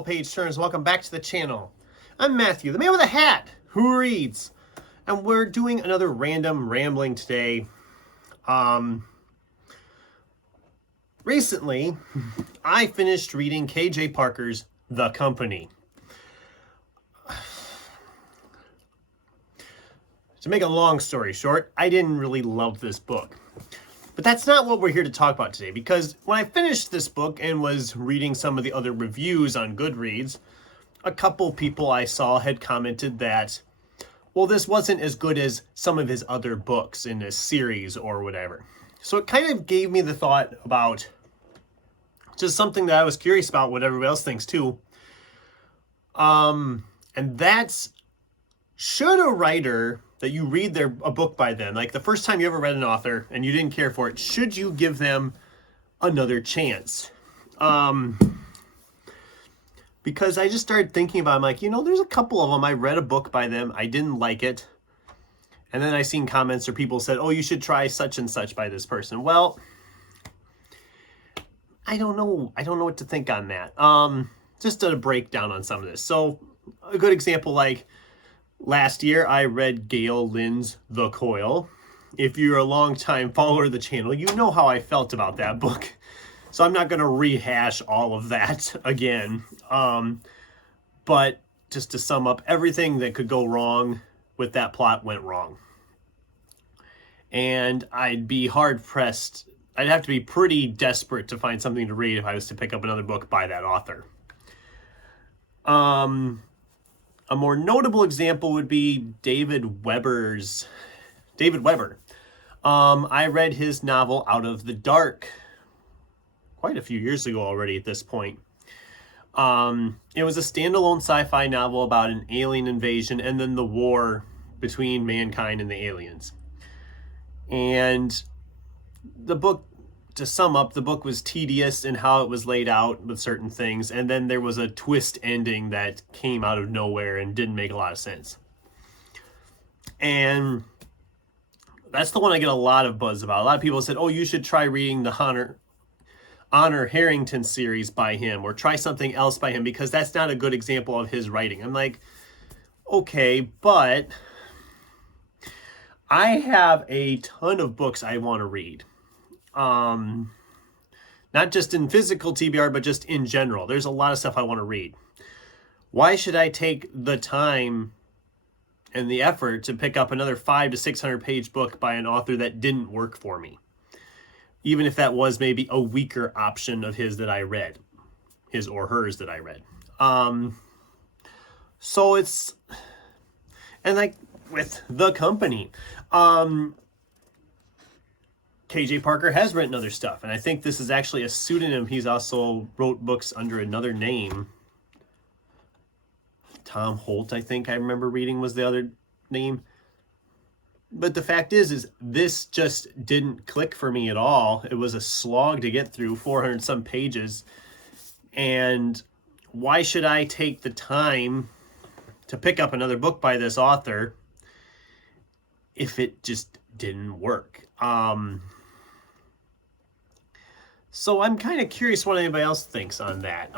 fellow page turners. Welcome back to the channel. I'm Matthew, the man with a hat who reads, and we're doing another random rambling today. Recently, I finished reading K.J. Parker's The Company. To make a long story short, I didn't really love this book. But that's not what we're here to talk about today, because when I finished this book and was reading some of the other reviews on Goodreads, a couple people I saw had commented that, well, this wasn't as good as some of his other books in this series or whatever. So it kind of gave me the thought about just something that I was curious about, what everybody else thinks too. And that's, should a writer that you read a book by them, like the first time you ever read an author and you didn't care for it, should you give them another chance? Because I just started thinking about it, I'm like, there's a couple of them. I read a book by them, I didn't like it. And then I seen comments or people said, oh, you should try such and such by this person. Well, I don't know what to think on that. Just a breakdown on some of this. So a good example, like last year I read Gail Lynn's The Coil. If you're a long-time follower of the channel, you know how I felt about that book. So I'm not going to rehash all of that again. But just to sum up, everything that could go wrong with that plot went wrong. And I'd be hard-pressed. I'd have to be pretty desperate to find something to read if I was to pick up another book by that author. A more notable example would be David Weber. I read his novel Out of the Dark quite a few years ago already at this point. It was a standalone sci-fi novel about an alien invasion and then the war between mankind and the aliens. And the book, to sum up, the book was tedious in how it was laid out with certain things, and then there was a twist ending that came out of nowhere and didn't make a lot of sense. And that's the one I get a lot of buzz about. A lot of people said, oh, you should try reading the Honor Harrington series by him, or try something else by him, because that's not a good example of his writing. I'm like, okay, but I have a ton of books I want to read. Not just in physical TBR, but just in general. There's a lot of stuff I want to read. Why should I take the time and the effort to pick up another 500 to 600 page book by an author that didn't work for me? Even if that was maybe a weaker option of his that I read. His or hers that I read. So it's, and like with The Company, K.J. Parker has written other stuff, and I think this is actually a pseudonym. He's also wrote books under another name. Tom Holt, I think I remember reading, was the other name. But the fact is this just didn't click for me at all. It was a slog to get through, 400 some pages. And why should I take the time to pick up another book by this author if it just didn't work? So I'm kind of curious what anybody else thinks on that.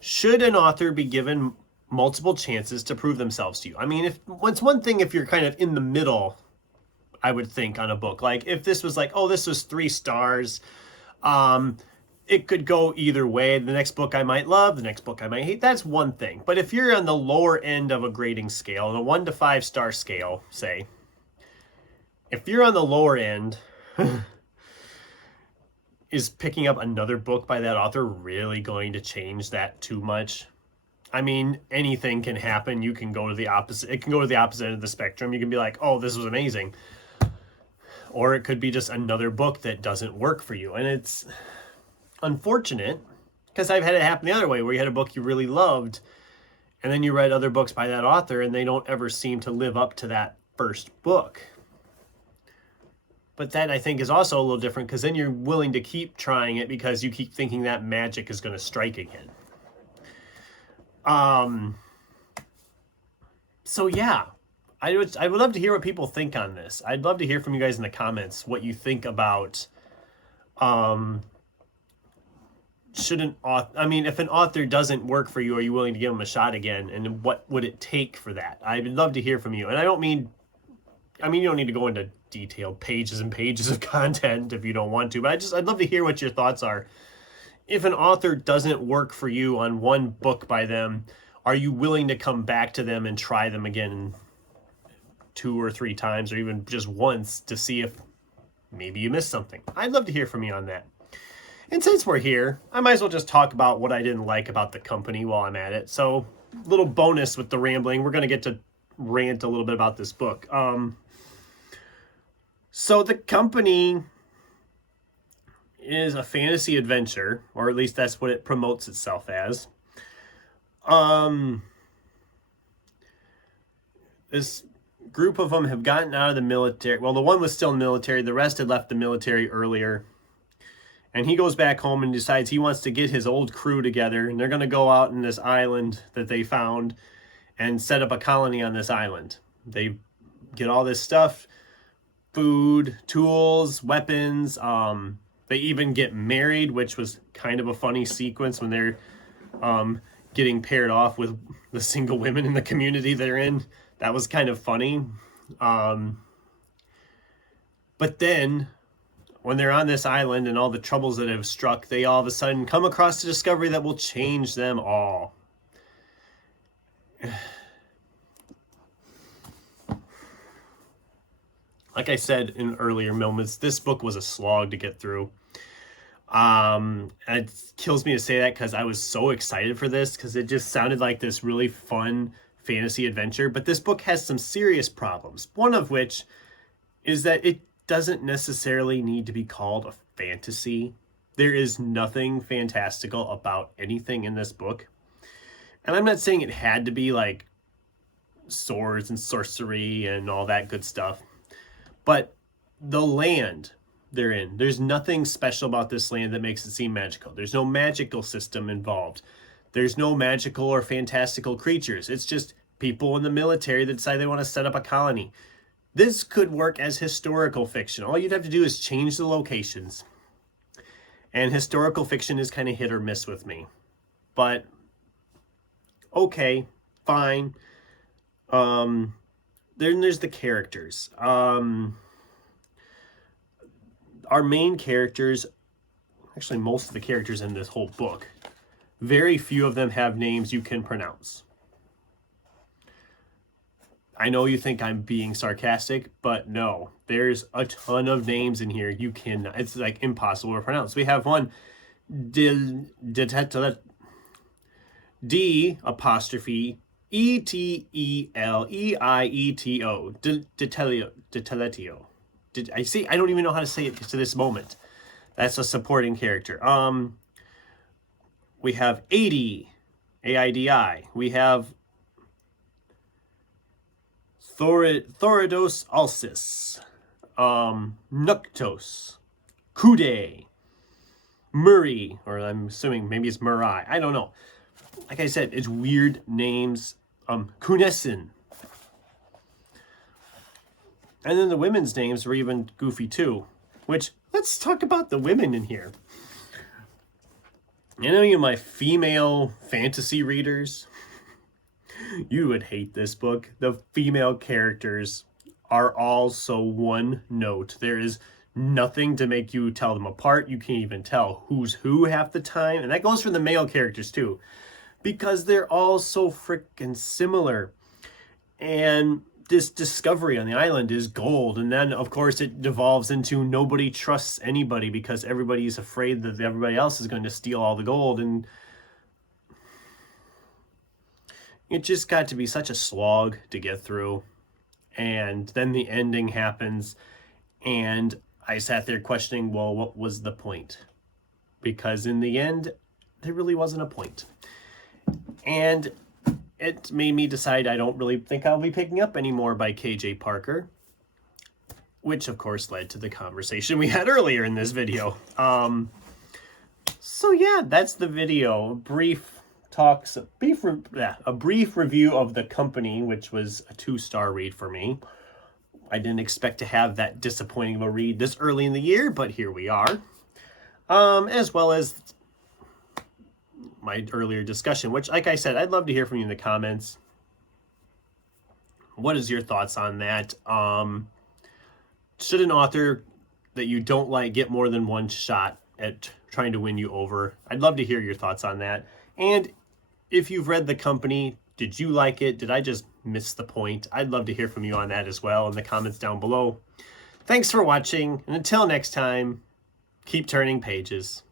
Should an author be given multiple chances to prove themselves to you? I mean, it's one thing if you're kind of in the middle, I would think, on a book. Like if this was like, oh, this was 3 stars, it could go either way. The next book I might love, the next book I might hate. That's one thing. But if you're on the lower end of a grading scale, on a 1 to 5 star scale, say, if you're on the lower end, is picking up another book by that author really going to change that too much? I mean, anything can happen. You can go to the opposite. It can go to the opposite end of the spectrum. You can be like, oh, this was amazing. Or it could be just another book that doesn't work for you. And it's unfortunate, because I've had it happen the other way, where you had a book you really loved, and then you read other books by that author, and they don't ever seem to live up to that first book. But that, I think, is also a little different, because then you're willing to keep trying it because you keep thinking that magic is going to strike again. So yeah, I would love to hear what people think on this. I'd love to hear from you guys in the comments what you think about shouldn't author, I mean, if an author doesn't work for you, are you willing to give them a shot again? And what would it take for that? I would love to hear from you. And I mean, you don't need to go into detailed pages and pages of content if you don't want to, but I'd love to hear what your thoughts are. If an author doesn't work for you on one book by them, are you willing to come back to them and try them again 2 or 3 times, or even just once, to see if maybe you missed something? I'd love to hear from you on that. And since we're here, I might as well just talk about what I didn't like about the company while I'm at it. So, little bonus with the rambling, we're going to get to rant a little bit about this book. So the company is a fantasy adventure, or at least that's what it promotes itself as. This group of them have gotten out of the military. Well, the one was still in the military. The rest had left the military earlier. And he goes back home and decides he wants to get his old crew together. And they're going to go out in this island that they found and set up a colony on this island. They get all this stuff, food, tools, weapons. They even get married, which was kind of a funny sequence when they're getting paired off with the single women in the community they're in. That was kind of funny. But then, when they're on this island and all the troubles that have struck, they all of a sudden come across a discovery that will change them all. Like I said in earlier moments, this book was a slog to get through. It kills me to say that because I was so excited for this, because it just sounded like this really fun fantasy adventure. But this book has some serious problems. One of which is that it doesn't necessarily need to be called a fantasy. There is nothing fantastical about anything in this book. And I'm not saying it had to be like swords and sorcery and all that good stuff. But the land they're in, there's nothing special about this land that makes it seem magical. There's no magical system involved. There's no magical or fantastical creatures. It's just people in the military that decide they want to set up a colony. This could work as historical fiction. All you'd have to do is change the locations. And historical fiction is kind of hit or miss with me. But, okay, fine. Then there's the characters. Our main characters, actually most of the characters in this whole book, very few of them have names you can pronounce. I know you think I'm being sarcastic, but no. There's a ton of names in here you can. It's like impossible to pronounce. We have one, D apostrophe ETELEIETO, Deteletio. I see. I don't even know how to say it to this moment. That's a supporting character. We have AIDI, AIDI. We have Thoridos Alcis, Nuktos, Kude, Murray, or I'm assuming maybe it's Murai. I don't know. Like I said, it's weird names. Kunesin. And then the women's names were even goofy too. Which, let's talk about the women in here. You know, my female fantasy readers, you would hate this book. The female characters are all so one note. There is nothing to make you tell them apart. You can't even tell who's who half the time. And that goes for the male characters too, because they're all so freaking similar. And this discovery on the island is gold. And then, of course, it devolves into nobody trusts anybody because everybody's afraid that everybody else is going to steal all the gold. And it just got to be such a slog to get through. And then the ending happens. And I sat there questioning, well, what was the point? Because in the end, there really wasn't a point. And it made me decide I don't really think I'll be picking up any more by KJ Parker, which of course led to the conversation we had earlier in this video. So yeah, that's the video. A brief review of The Company, which was a 2-star read for me. I didn't expect to have that disappointing of a read this early in the year, but here we are. As well as my earlier discussion, which, like I said, I'd love to hear from you in the comments. What is your thoughts on that? Should an author that you don't like get more than one shot at trying to win you over? I'd love to hear your thoughts on that. And if you've read The Company, did you like it? Did I just miss the point? I'd love to hear from you on that as well in the comments down below. Thanks for watching, and until next time, keep turning pages.